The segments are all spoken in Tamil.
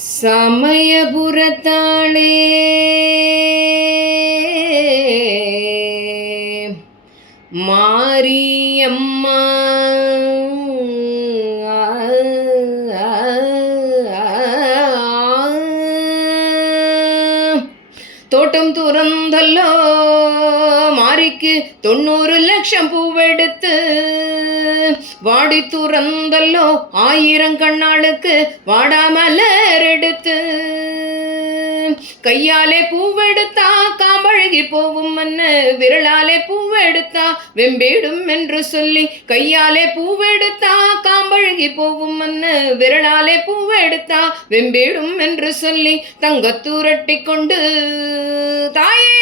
சமயபுரத்தாளே மாரியம்மா தோட்டம் துறந்தல்லோ மாரிக்கு 90 லட்சம் பூவெடுத்து வாடி துறந்தல்லோ 1000 கண்ணாளுக்கு வாடாமலர் எடுத்து கையாலே பூவெடுத்தா காம்பழகி போவும் மண்ணு விரலாலே பூவெடுத்தா வெம்பிடும் என்று சொல்லி கையாலே பூவெடுத்தா காம்பழகி போவும் மண்ணு விரலாலே பூவெடுத்தா வெம்பிடும் என்று சொல்லி தங்கத்தூரட்டி கொண்டு தாயே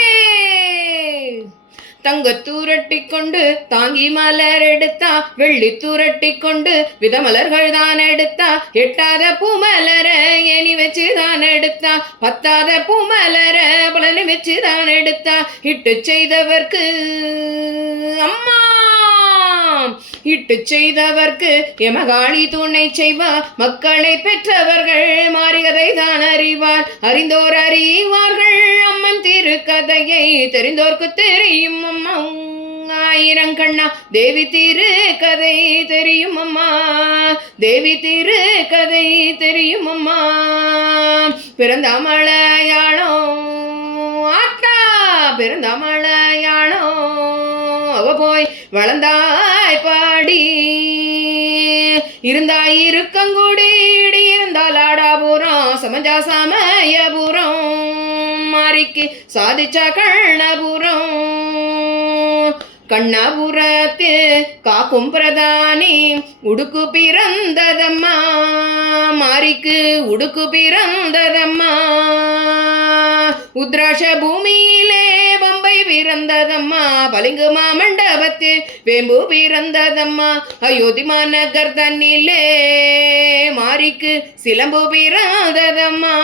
தங்கத்தூரட்டி கொண்டு தாங்கி மலர் எடுத்தா வெள்ளி தூரட்டி கொண்டு விதமலர்கள் தான் எடுத்தா எட்டாத பூமலர எணி வச்சுதான் எடுத்தா பத்தாத பூமலர பலனி வச்சுதான் எடுத்தா இட்டு செய்தவர்க்கு அம்மா இட்டு செய்தவர்க்கு எமகாளி துணை செய்வா மக்களை பெற்றவர்கள் மாறிகதை தான் அறிவார் அறிந்தோர் அறிவார்கள் அம்மன் திருக்கதையை தெரிந்தோர்க்கு தெரியும் அம்மா 1000 கண்ணா தேவி திரு கதை தெரியும் அம்மா தேவி திரு கதை தெரியும் அம்மா பிறந்த மலையாளம் ஆத்தா பிறந்த மலையாளம் அவ போய் வளர்ந்தாய் பாடி இருந்தாய் இருக்கங்குடி இருந்தால் ஆடாபுரம் சமஞ்சா சமயபுரம் மாரிக்கு சாதிச்ச கண்ணபுரம் கண்ணபுரத்து காக்கும் பிரதானி உடுக்கு பிறந்ததம்மா மாரிக்கு உடுக்கு பிறந்ததம்மா உத்ராஷ பூமியிலே பம்பை பிறந்ததம்மா பளிங்கு மாமண்டபத்து வேம்பு பிறந்ததம்மா அயோத்தி மாநகர் தன்னிலே மாரிக்கு சிலம்பு பிறந்ததம்மா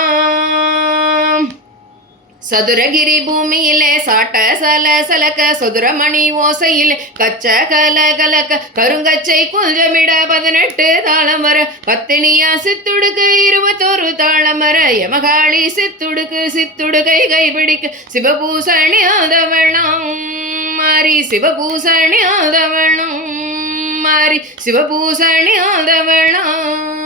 சதுரகிரி பூமியிலே சாட்ட சல சலக்க சுதுரமணி ஓசையில் கச்ச கல கலக்க கருங்கச்சை குஞ்சமிட 18 தாளம் வர பத்தினியா சித்துடுக்கு 21 தாளம் வர யமகாளி சித்துடுக்கு சித்துடுகை கைபிடிக்க சிவபூசணி ஆதவளம் மாறி சிவபூசணி ஆதவளம் மாறி சிவபூசணி ஆதவளம்